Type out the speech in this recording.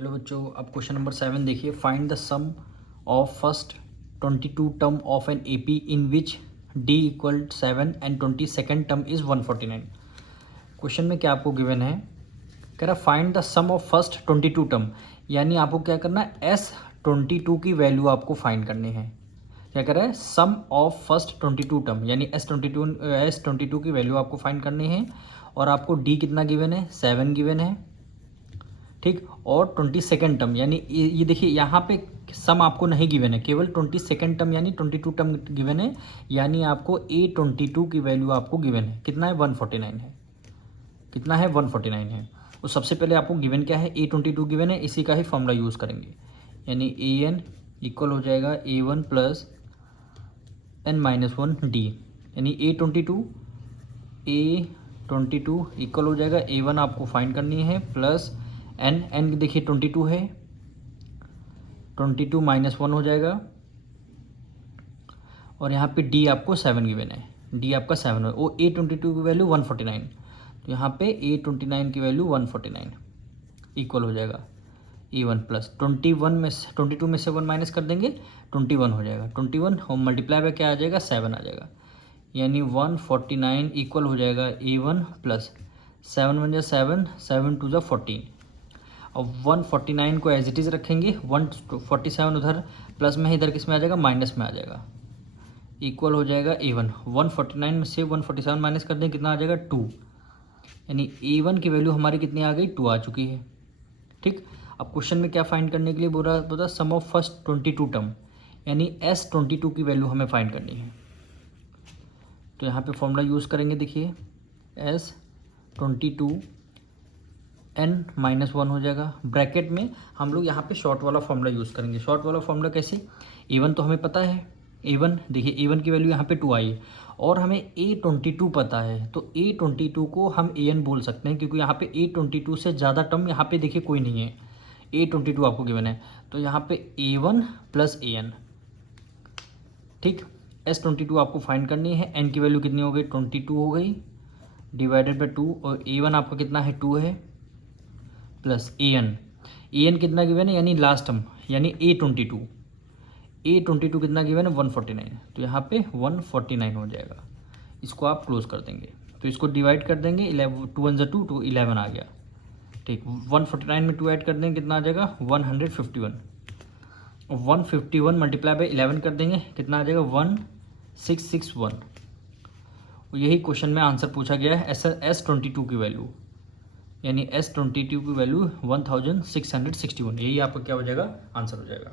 Hello बच्चों, अब question number 7 देखिए। Find the sum of first 22 term of an AP in which D equal 7 and 22nd term is 149। Question में क्या आपको given है, कह रहा find the sum of first 22 term, यानी आपको क्या करना है, S22 की वैल्यू आपको फाइंड करनी है। क्या कर रहा है, सम ऑफ फर्स्ट 22 टर्म, यानी S22 की वैल्यू आपको फाइंड करनी है। और आपको D कितना गिवन है, 7 गिवन है, ठीक। और 22nd टर्म, यानी ये देखिए यहाँ पे सम आपको नहीं गिवन है, केवल 22nd टर्म यानी 22 टर्म गिवन है, यानी आपको A22 की वैल्यू आपको गिवन है। कितना है, 149 है। कितना है, 149 है। तो सबसे पहले आपको गिवन क्या है, A22 गिवन है, इसी का ही फॉर्मूला यूज़ करेंगे, यानी AN इक्वल हो जाएगा A1 प्लस n-1 D, यानी A22 इक्वल हो जाएगा A1 आपको फाइंड करनी है प्लस n देखिए 22 है, 22 -1 हो जाएगा। और यहाँ पे D आपको 7 गिवन है, D आपका 7 है। वो A22 की वैल्यू 149, तो यहाँ पे A29 की वैल्यू 149 इक्वल हो जाएगा A1 प्लस 22 में से 1 माइनस कर देंगे, 21 हो जाएगा। 21 और मल्टीप्लाई पे क्या आ जाएगा, 7 आ जाएगा, यानी 149 इक्वल हो जाएगा A1 प्लस 7 1 जा 7, 7 2 जा 14। अब 149 को एज इट इज़ रखेंगे, 147 उधर प्लस में, इधर किस में आ जाएगा, माइनस में आ जाएगा, इक्वल हो जाएगा A1। 149 में से 147 माइनस कर दें, कितना आ जाएगा, 2, यानी A1 की वैल्यू हमारी कितनी आ गई, 2 आ चुकी है, ठीक। अब क्वेश्चन में क्या फाइंड करने के लिए बोल रहा था, सम ऑफ फर्स्ट 22 टर्म, यानी S22 की वैल्यू हमें फाइंड करनी है। तो यहाँ पे फॉर्मूला यूज़ करेंगे, देखिए S22 n-1 हो जाएगा। ब्रैकेट में हम लोग यहाँ पे शॉर्ट वाला फॉर्मूला यूज़ करेंगे। शॉर्ट वाला फॉर्मूला कैसे, A1 तो हमें पता है, A1 देखिए A1 की वैल्यू यहाँ पे 2 आई है, और हमें A22 पता है, तो A22 को हम AN बोल सकते हैं, क्योंकि यहाँ पे A22 से ज़्यादा टर्म यहाँ पे देखिए कोई नहीं है। A22 आपको गिवन है, तो यहाँ पे A1 प्लस AN, ठीक। S22 आपको फाइंड करनी है, N की वैल्यू कितनी हो गई, 22 हो गई, डिवाइडेड बाई 2, और A1 आपका कितना है, 2 है, प्लस AN कितना गिवन है, यानी लास्ट टर्म, यानी A22 कितना गिवन है, 149, तो यहाँ पे 149 हो जाएगा। इसको आप क्लोज कर देंगे, तो इसको डिवाइड कर देंगे, 2 1 2 तो 11 आ गया, ठीक। 149 में 2 ऐड कर देंगे, कितना आ जाएगा, 151, और 151 मल्टीप्लाई बाई 11 कर देंगे, कितना आ जाएगा, 1661। और यही क्वेश्चन में आंसर पूछा गया है, S22 की वैल्यू, यानी S22 की वैल्यू 1661, यही आपका क्या हो जाएगा, आंसर हो जाएगा।